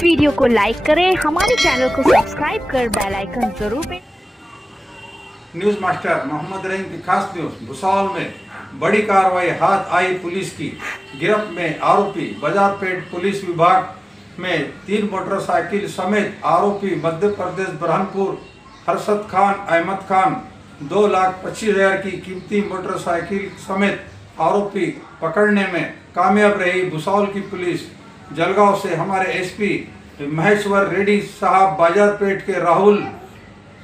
इस video को like करें, हमारे चैनल को सब्सक्राइब कर बेल आइकन जरूर पे। न्यूज मास्टर मोहम्मद रहीम की खास न्यूज। भुसावल में बड़ी कार्रवाई हाथ आई पुलिस की। गिरफ्त में आरोपी। बाजारपेट पुलिस विभाग में 3 मोटरसाइकिल समेत आरोपी मध्य प्रदेश बुरहानपुर हर्षद खान अहमद खान 2,25,000 की कीमती मोटरसाइकिल समेत आरोपी पकड़ने में कामयाब रही भुसावल की पुलिस। जलगांव से हमारे एसपी महेश्वर रेड्डी साहब, बाजारपेट के राहुल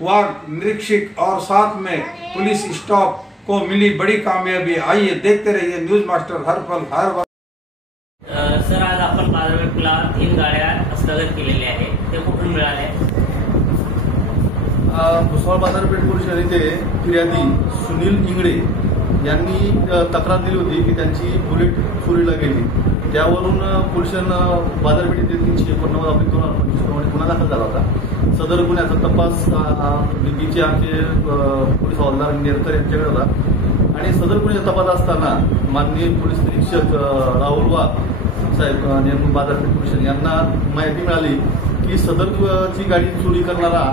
वाघ निरीक्षक और साथ में पुलिस स्टाफ को मिली बड़ी कामयाबी। आइए देखते रहिए न्यूज मास्टर हर पल हर वक्त। सर, आज आपण बाजारपेठला 3 गाड्या हस्तगत केलेल्या आहेत, ते कुठून मिळाले? भुसावळ बाजारपेठ पोलीस येथे फिर्यादी सुनील इंगळे यांनी तक्रार दिली होती की त्यांची बुलेट चोरीला गेली। त्यावरून पोलिसांना बाजारपेठ येथे 389 प्रमाणे गुन्हा दाखल झाला होता। सदर गुन्ह्याचा तपास दिल्लीचे आमचे पोलीस हवालदार नेरकर यांच्याकडे होता आणि सदर गुन्ह्याचा तपास असताना माननीय पोलीस निरीक्षक राहुल वाघ साहेब नेमून बाजारपेठ पोलीस यांना माहिती मिळाली की सदरची गाडी चोरी करणारा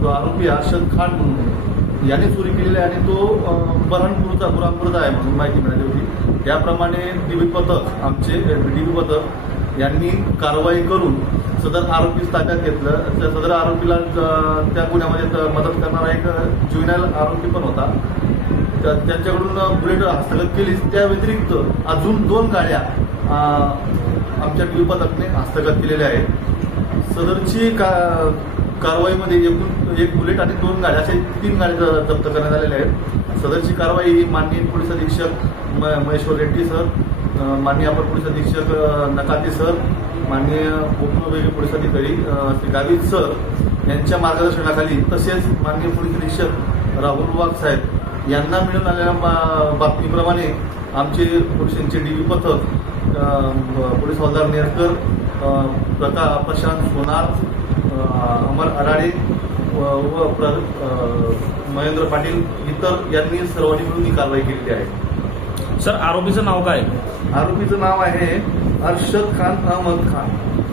जो आरोपी हर्षद खान म्हणून याने चोरी केलेली आहे आणि तो बुरहानपूरचा आहे म्हणून माहिती मिळाली होती। त्याप्रमाणे डीबी पथक आमचे डीबी पथक यांनी कारवाई करून सदर आरोपीस ताब्यात घेतलं। त्या सदर आरोपीला त्या गुन्ह्यामध्ये मदत करणारा एक ज्युनियल आरोपी पण होता, त्यांच्याकडून बुलेट हस्तगत केली। त्या व्यतिरिक्त अजून 2 गाड्या आमच्या डीबी पथकने हस्तगत केलेल्या आहेत। सदरची कारवाईमध्ये एकूण 1 बुलेट आणि 2 गाड्या असे 3 गाड्या जप्त करण्यात आलेल्या आहेत। सदरची कारवाई ही माननीय पोलीस अधीक्षक महेश्वर रेड्डी सर, माननीय अपर पोलीस अधीक्षक नकाते सर, माननीय उपविभागीय पोलीस अधिकारी श्री गावित सर यांच्या मार्गदर्शनाखाली तसेच माननीय पोलीस निरीक्षक राहुल वाघ साहेब यांना मिळून आलेल्या बातमीप्रमाणे आमचे पोलिसांचे डीबी पथक पोलीस हवालदार नेरकर, प्रशांत सोनार, अमर अराडे व महेंद्र पाटील इतर यांनी सर्वांनी मिळून ही कारवाई केलेली आहे। सर, आरोपीचं नाव काय? आरोपीचं नाव आहे हर्षद खान अहमद खान,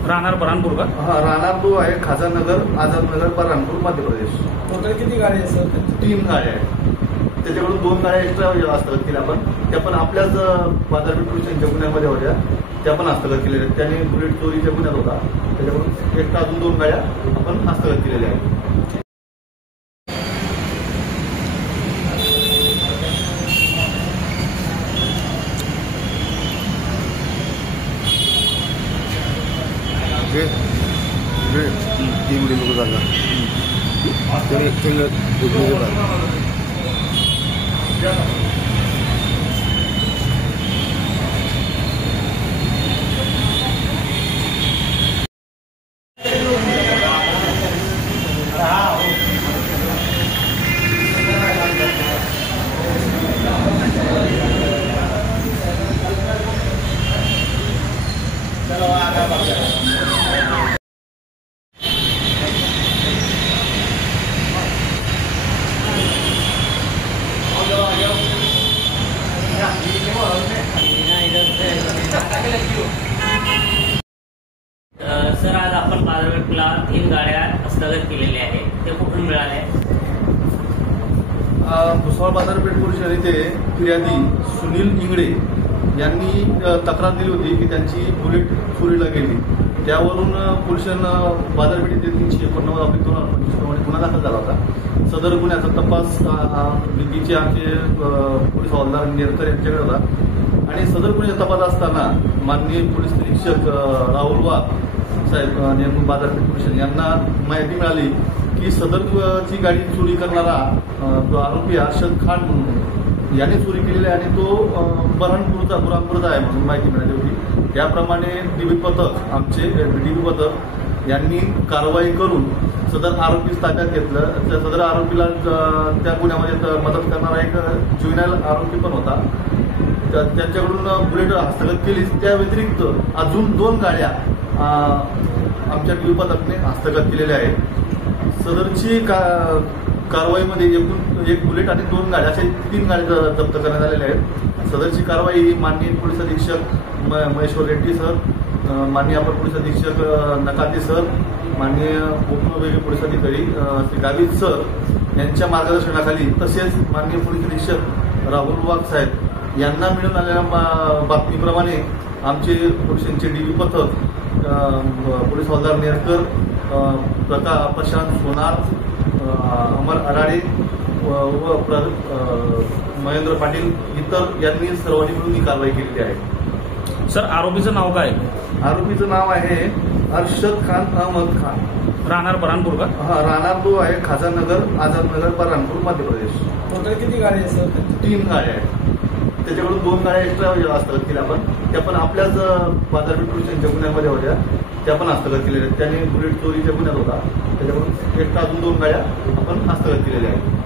राहणार बुरहानपूर का? हा, राहणार तो आहे खाजानगर, आझादनगर, बुरहानपूर, मध्य प्रदेश। टोटल किती गाड्या आहेत सर? 3 गाड्या आहेत। त्याच्याकडून 2 गाड्या एक्स्ट्रा हस्तगत केल्या आपण, त्या पण आपल्याच बाजारपेठ पोलिसांच्या गुन्ह्यामध्ये होत्या, त्या पण हस्तगत केलेल्या आहेत। त्याने बुलेट चोरीच्या गुन्ह्यात होता, त्याच्याकडून एक्स्ट्रा अजून 2 गाड्या आपण हस्तगत केलेल्या आहेत। सर, आज आपण बाजारपेठला 3 गाड्या हस्तगत केलेल्या आहेत, ते कुठून मिळाले? भुसावळ बाजारपेठ पोलीस येथे फिर्यादी सुनील इंगळे यांनी तक्रार दिली होती की त्यांची बुलेट चोरीला गेली। त्यावरून पोलिसांना बाजारपेठ येथे 389 प्रमाणे गुन्हा दाखल झाला होता। सदर गुन्ह्याचा तपास दिल्लीचे आमचे पोलीस हवालदार नेरकर यांच्याकडे होता आणि सदर गुन्ह्याचा तपास असताना माननीय पोलीस निरीक्षक राहुल वाघ साहेब नेमून बाजारपेठ पोलीस यांना माहिती मिळाली की सदरची गाडी चोरी करणारा जो आरोपी हर्षद खान म्हणून याने चोरी केलेली आहे आणि तो बुरहानपूरचा आहे म्हणून माहिती मिळाली होती। त्याप्रमाणे डीबी पथक आमचे डीबी पथक यांनी कारवाई करून सदर आरोपीस ताब्यात घेतलं। त्या सदर आरोपीला त्या गुन्ह्यामध्ये मदत करणारा एक ज्युनियल आरोपी पण होता, त्यांच्याकडून बुलेट हस्तगत केली। त्या व्यतिरिक्त अजून 2 गाड्या आमच्या डीबी पथकने हस्तगत केलेल्या आहेत। सदरची कारवाईमध्ये एकूण 1 बुलेट आणि 2 गाड्या असे 3 गाड्या जप्त करण्यात आलेल्या आहेत। सदरची कारवाई ही माननीय पोलीस अधीक्षक महेश्वर रेड्डी सर, माननीय अपर पोलीस अधीक्षक नकाते सर, माननीय उपविभागीय पोलीस अधिकारी श्री गावित सर यांच्या मार्गदर्शनाखाली, तसेच माननीय पोलीस निरीक्षक राहुल वाघ साहेब यांना मिळून आलेल्या बातमीप्रमाणे आमचे पोलिसांचे डीबी पथक, पोलीस हवालदार नेरकर, प्रशांत सोनार, अमर अराडे व महेंद्र पाटील इतर यांनी सर्वांनी मिळून ही कारवाई केलेली आहे. सर, आरोपीचं नाव काय? आरोपीचं नाव आहे अरशद खान अहमद खान, राहणार बऱ्हाणपूर का? हा, राहणार तो आहे खाजानगर, आझादनगर, बऱ्हाणपूर, मध्य प्रदेश. टोटल किती गाडी आहे सर? 3 गाड्या आहेत. त्याच्याकडून 2 गाड्या एक्स्ट्रा हस्तगत केल्या आपण, त्या पण आपल्याच बाजारपेठ पोलिसांच्या गुन्ह्यामध्ये होत्या, त्या पण हस्तगत केलेल्या आहेत. त्याने बुलेट चोरीच्या गुन्ह्यात होता, त्याच्याकडून एक्स्ट्रा अजून 2 गाड्या आपण हस्तगत केलेल्या आहेत.